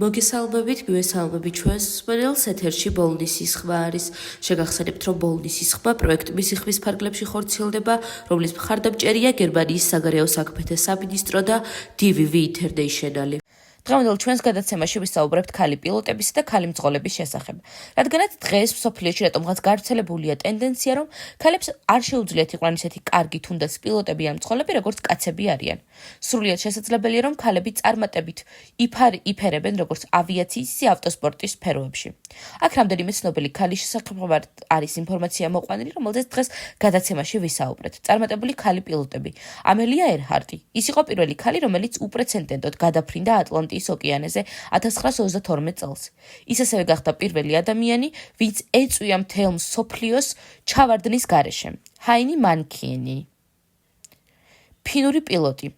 მოგესალმებით, გვესალმებით ჩვენს მსმენელს ეთერში ბოლნისის ხმა არის. შეგახსენებთ, რომ ბოლნისის ხმა პროექტ მისიხვის ფარგლებში ხორციელდება, რომლის მხარდამჭერია გერმანიის საგარეო საქმეთა სამინისტრო და DVV International. დღევანდელ ჩვენს გადაცემაში ვისაუბრებთ ქალი პილოტებისა და ქალი მძღოლების შესახებ. რადგანაც დღეს მსოფლიოში რატომღაც გავრცელებულია ტენდენცია, რომ ქალებს არ შეუძლიათ იყვნენ ისეთი კარგი თუნდაც პილოტები ან მძღოლები, როგორც კაცები არიან. სრულიად შესაძლებელია, რომ ქალები წარმატებით იფერებენ როგორც ავიაციის, ისე ავტოსპორტის სფეროებში. აქ რამდენიმე ცნობილი ქალის შესახებ არის ინფორმაცია მოყვანილი, რომელზეც დღეს გადაცემაში ვისაუბრეთ. წარმატებული ქალი პილოტები. ამელია ერჰარტი. ის იყო პირველი ქალი, რომელიც უპრეცედენტოდ გადაფრინდა ატლანტის ოკეანეზე 1932 წელს. ის ასევე გახდა პირველი ადამიანი, ვინც ეწვია მთელ მსოფლიოს ჩავარდნის გარეშე. ჰაინი მანქინი. ფინური პილოტი.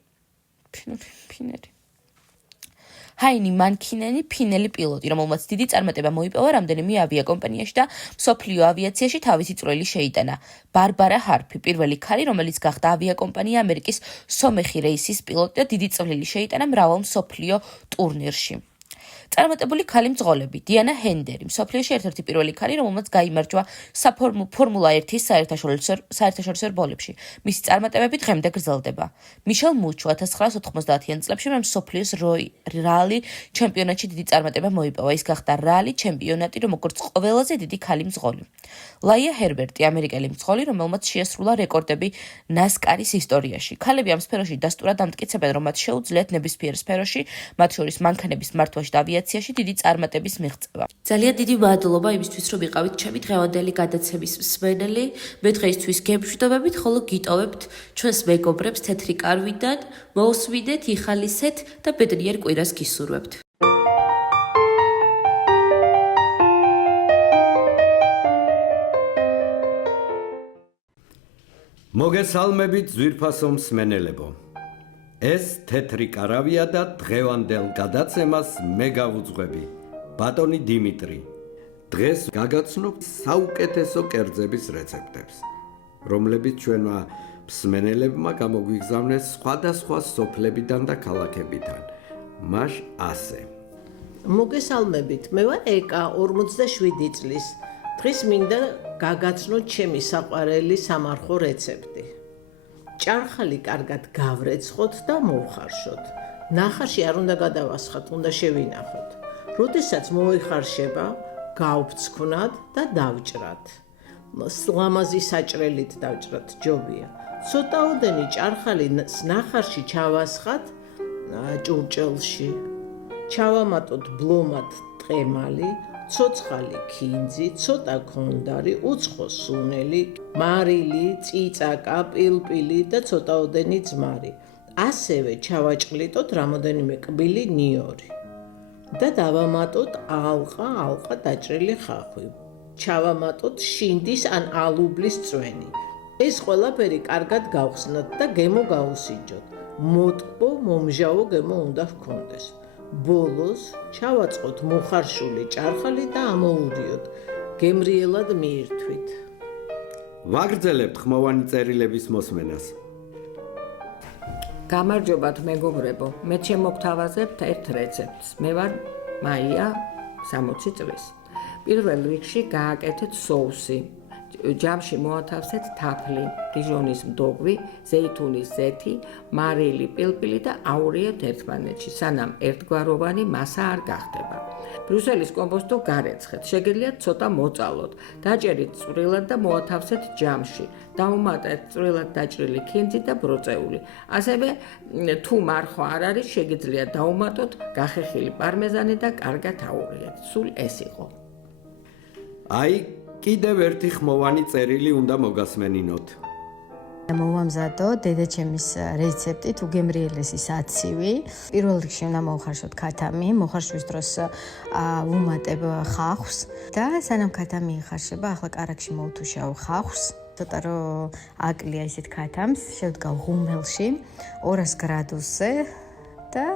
ჰაინი მანქინენი ფინელი პილოტი, რომელმაც დიდი წარმატება მოიპოვა რამდენიმე ავიაკომპანიაში და მსოფლიო ავიაციაში თავისი წვლილი შეიტანა. ბარბარა ჰარფი, პირველი ქალი, რომელიც გახდა ავიაკომპანია ამერიკის სომეხი რეისის პილოტი და დიდი წვლილი შეიტანა მრავალ მსოფლიო ტურნირში. წარმატებული ქალი მძღოლები. დიანა ჰენდერი, მსოფლიოში ერთ-ერთი პირველი ქალი, რომელმაც გაიმარჯვა ფორმულა 1-ის საერთაშორისო რბოლებში. მისი წარმატებები დღემდე გრძელდება. მიშელ მუჩუ 1990-იან წლებში მსოფლიოს რალი ჩემპიონატში დიდი წარმატება მოიპოვა. ის გახდა რალი ჩემპიონატი, როგორც ყველაზე დიდი ქალი მძღოლი. ლაია ჰერბერტი, ამერიკელი მძღოლი, რომელმაც შეასრულა რეკორდები ნასკარის ისტორიაში. ქალები ამ სფეროში დასტურად ამტკიცებენ, რომ მათ შეუძლიათ ნებისმიერ სფეროში, მათ შორის მანქანების მართვაში და ავიაციაში დიდი წარმატების მიღწევა. ძალიან დიდი მადლობა იმისთვის, რომ იყავით ჩემი დღევანდელი გადაცემის მსმენელი. მე დღეისთვის გემშვიდობებით, ხოლო გიტოვებთ ჩვენს მეგობრებს თეთრი კარვიდან, მოусვიდეთ, იხალისეთ და ბედნიერ კვირას გისურვებთ. მოგესალმებით ძვირფასო მსმენელებო. ეს თეთრი კარავია და დღევანდელ გადაცემას მე გავუძღვები, ბატონი დიმიტრი. დღეს გაგაცნობ საუკეთესო კერძების რეცეპტებს, რომლებიც ჩვენმა მსმენელებმა გამოგვიგზავნეს სხვადასხვა სოფლებიდან და ქალაქებიდან. მაშ ასე. მოგესალმებით, მე ვარ ეკა 47 წლის. დღეს მინდა გაგაცნოთ ჩემი საყვარელი სამარხო რეცეპტი. ჭარხალი კარგად გავრეცხოთ და მოვხარშოთ. ნახარში არ უნდა გადავასხათ, უნდა შევინახოთ. როდესაც მოიხარშება, გავფრთხვნათ და დავჭრათ. ლამაზი საჭრელით დავჭრათ, ჯობია. ცოტაოდენი ჭარხალი ნახარში ჩავასხათ ჭურჭელში. ჩავამატოთ ბლომად ტყემალი, ცოცხალი ქინძი, ცოტა ქონდარი, უცხო სუნელი, მარილი, წიწაკა, პილპილი და ცოტაოდენი ძმარი. ასევე ჩავაჭყლიტოთ რამოდენიმე კბილი ნიორი და დავამატოთ ალყა დაჭრილი ხახვი. ჩავამატოთ შინდის ან ალუბლის წვენი. ეს ყველაფერი კარგად გავხსნათ და გემო გაუსინჯოთ. მოტკბო, მომჟავო გემო უნდა ჰქონდეს. ბოლოს ჩავაწყოთ მოხარშული ჭარხალი და ამოუდიოთ. გემრიელად მიირთვით. ვაგრძელებთ ხმოვანი წერილების მოსმენას. გამარჯობათ მეგობრებო, მე შემოგთავაზებთ ერთ რეცეპტს. მე ვარ მაია 60 წლის. პირველ რიგში გააკეთეთ სოუსი. ჯამში მოათავსეთ თაფლი, დიჟონის მდოგვი, ზეითუნის ზეთი, მარილი, პილპილი და აურიებთ ერთმანეთში, სანამ ერთგვაროვანი მასა არ გახდება. ბრიუსელის კომპოსტო გარეცხეთ, შეგიძლიათ ცოტა მოწალოთ, დაჭერით წვრილად და მოათავსეთ ჯამში. დაუმატეთ წვრილად დაჭრილი ქინძი და ბროწეული. ასევე თუ მარხვა არ არის, შეგიძლიათ დაუმატოთ გახეხილი პარმეზანი და კარგად აურიეთ. სულ ეს იყო. აი კიდევ ერთი ხმოვანი წერილი უნდა მოგასმენინოთ. მოვამზადო დედაჩემის რეცეპტით უგემრიელესის აცივი. პირველ რიგში უნდა მოვხარშოთ ქათამი, მოხარშვის დროს ვუმატებ ხახვს და სანამ ქათამი იხარშება, ახლა კარაქში მოვთუშავ ხახვს. ცოტა რომ აკლია ისეთ ქათამს, შევდგავ ღუმელში 200 გრადუსზე და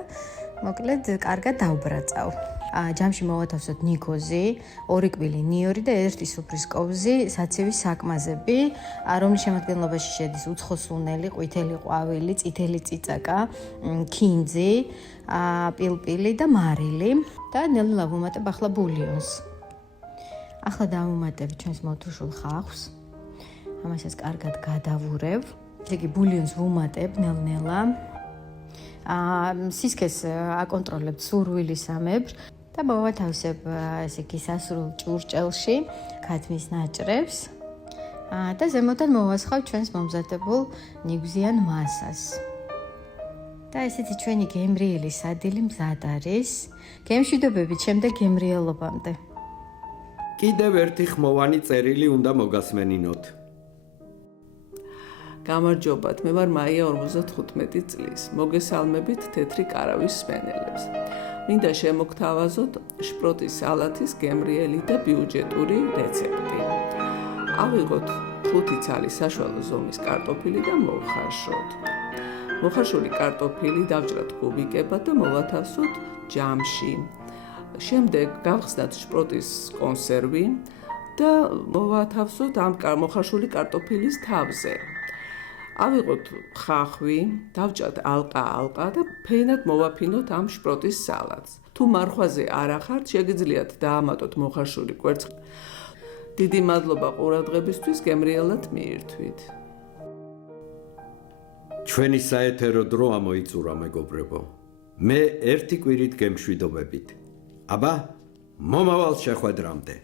მოკლედ კარგად დავბრაწავ. ჯამში მოვათავსოთ ნიკოზი, 2 კვილი ნიორი და 1 სუფრის კოვზი, საცივი საკმაზები, რომლის შემადგენლობაში შედის უცხოსუნელი, ყვითელი ყვავილი, წითელი წიწაკა, ქინძი, პილპილი და მარილი და ნელ-ნელა ვუმატებ ახლა ბულიონს. ახლა დავუმატებ ჩვენს მოთუშულ ხახვს. ამასაც კარგად გადავურევ. ესე იგი ბულიონს ვუმატებ ნელ-ნელა. სისქეს აკონტროლებთ სურვილისამებრ და მოვათავსებ ესე იგი სასრულ ჭურჭელში ქათმის ნაჭრებს და ზემოდან მოვასხავ ჩვენს მომზადებულ ნიგვზიან მასას. და ესეთი ჩვენი გემრიელი სადილი მზად არის. გემშვიდობებით შემდეგ გემრიელობამდე. კიდევ ერთი ხმოვანი წერილი უნდა მოგასმენინოთ. გამარჯობათ, მე ვარ მაია 55 წლის. მოგესალმებით თეთრი კარავის სმენელებს. მინდა შემოგთავაზოთ შპროტის სალათის გემრიელი და ბიუჯეტური რეცეპტი. ავიღოთ 5 ცალი საშუალო ზომის კარტოფილი და მოვხარშოთ. მოხარშული კარტოფილი დავჭრათ კუბიკებად და მოვათავსოთ ჯამში. შემდეგ გავხსნათ შპროტის კონსერვი და მოვათავსოთ ამ მოხარშული კარტოფილის თავზე. ავიღოთ ხახვი, დავჭათ ალყა და ფენად მოვაფინოთ ამ შპროტის სალატს. თუ მარხვაზე არ ახართ, შეგიძლიათ დაამატოთ მოხარშული კვერცხი. დიდი მადლობა ყურადღებისთვის, გემრიელად მიირთვით. ჩვენი საეთერო დრო ამოიწურა, მეგობრებო. მე ერთი კვირით გემშვიდობებით. აბა, მომავალ შეხვედრამდე.